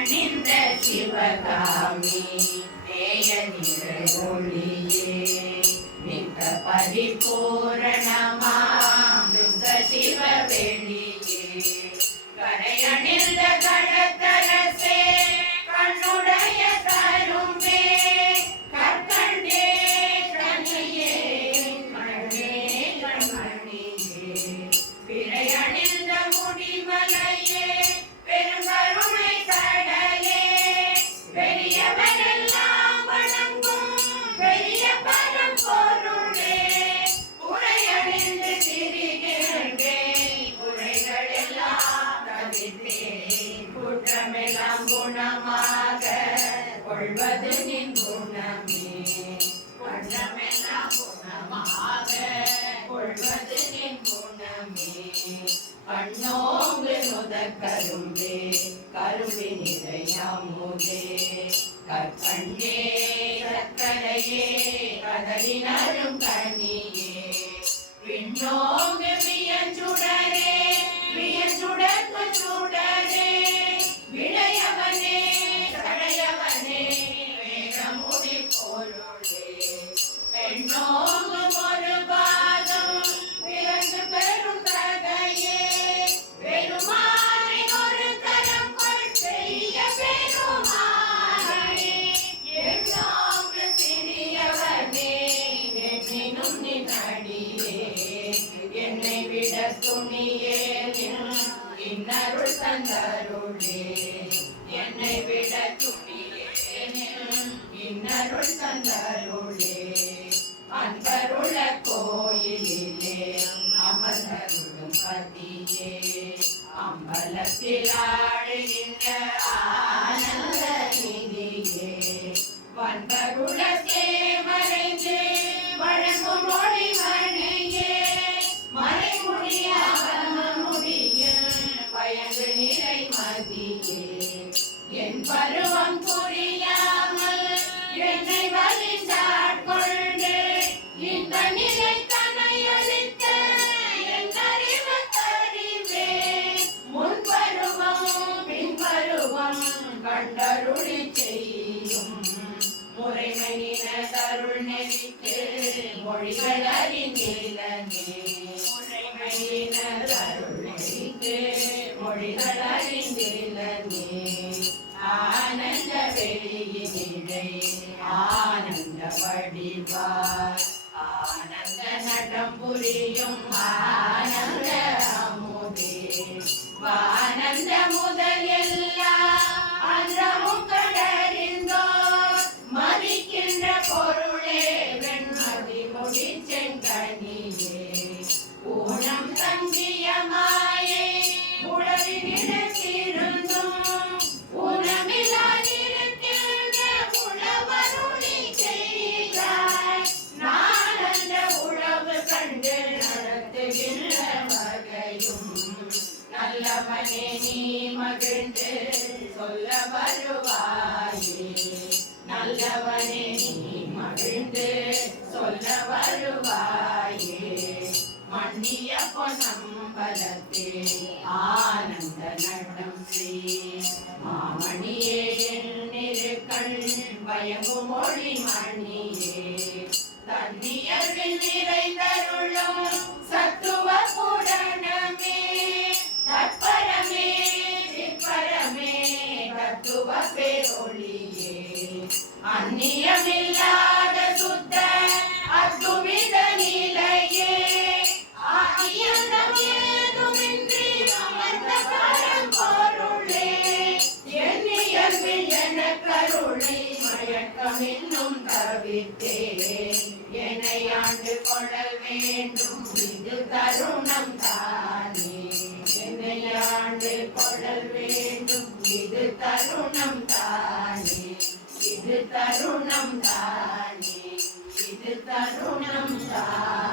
அணிந்த சிவகாமி நேய நிறை ஒளியே மிக்க பரிபூரணமாம் சுத்த சிவவெளியே கரையணிந்த கடத்தரசே கண்ணுடைய கரும்பே கற்கண்டே கனியே கண்ணே கண்மணியே பிறையணிந்த முடிமலையே பெருங்கருணை கடலே பெரியவரெல்லாம் வணங்கும் பெரிய பரம்பொருளே உரையணிந்து திரிகின்றேன் உரைகள் எல்லாம் தவிர்த்தேன் குற்றமெல்லாம் குணமாக கொள்வது நின் குணமே குற்றமெல்லாம் குணமாக கொள்வது நின் குணமே கண்ணோங்கு முதற் கரும்பே கரும்பின் இறையமுதே கற்கண்டே சக்கரையே கதலினரும் கனியே விண்ணோங்கு வியஞ்சுடரே வியஞ்சுடர்க்கு சுடரே விளையவனே தடையவனே வேகமுடி பொருளே பெண்ணோங்கு ஒரு பாதம் பிறந்து பெரும் தகையே பெருமானை ஒரு கரம் கொள் செய்ய பெருமானே எண்ணோங்கு சிறியவனே எண்ணினும் நின் அடியே என்னை விட துணியே இன்னருள் தந்தருளே என்னை விட துணியே இன்னருள் தந்தருளே அன்பருள கோயிலிலே அமர்ந்தருளும் பதியே அம்பலத்தில் ஆடுகின்ற ஆனந்த நிதியே வன்பருளத்தே மறைந்து வழங்கும் மொழி மணியே மறைமுடியாவன முடியில் பயந்து நிறை மதியே என் பருவம் புரியாமல் என்னை வலிந்தாட்கொண்டு இந்த நிலை தன்னை அளித்த என் அறிவு அறிவே முன்பருவம் பின்பருவம் கண்டருளி செய்யும் முறைமையின தருள் நெறிக்கு மொழிகள் அறிந்திலனே முறைமையின தருள் நெறிக்கு மொழிகள் அறிந்திலனே ஆனந்த வெளியினிடை ஆனந்த வடிவார் ஆனந்த நடம் புரியும் ஆனந்த அமுதே ஆனந்த முதல் எல்லாம் அன்றமும் கடறிந்தோ மதிக்கின்ற பொருளே வெண்மதி முடிச்செங்கனியே ஊனம் தங்கிய மாயை உடலினிடத்திருந்தும் ஊனமில்லாதிருக்கின்ற உழவருளி செய்தாய் நான் அந்த உழவு கண்டு நடத்துகின்ற வகையும் நல்லவனே நீ மகிழ்ந்து சொல்ல வருவாயே நல்லவனே நீ மகிழ்ந்து சொல்ல வருவாயே மன்னிய பொன்னம்பலத்தே ஆனந்த நடம் ஸ்ரீ மாமணியே நிறுக்கண் பயங்கு மொழி மணியே தன்னியர்வில் நிறைந்தருளும் சத்துவ பூரணமே தற்பரமே சிற்பரமே தத்துவ பேரொழியே அந்நியமில்லாத சுத்த அத்துவித நிலையே ஏதுமின்றி அமர்ந்த பரம்பொருளே எண்ணியர்வில் என கருளை மயக்கம் இன்னும் தவிர்த்தேன் என்னை ஆண்டு கொள்ள வேண்டும் இது தருணம் தானே என்னை ஆண்டு கொள்ள வேண்டும் இது தருணம் தானே இது தருணம் தானே இது தருணம் தானே.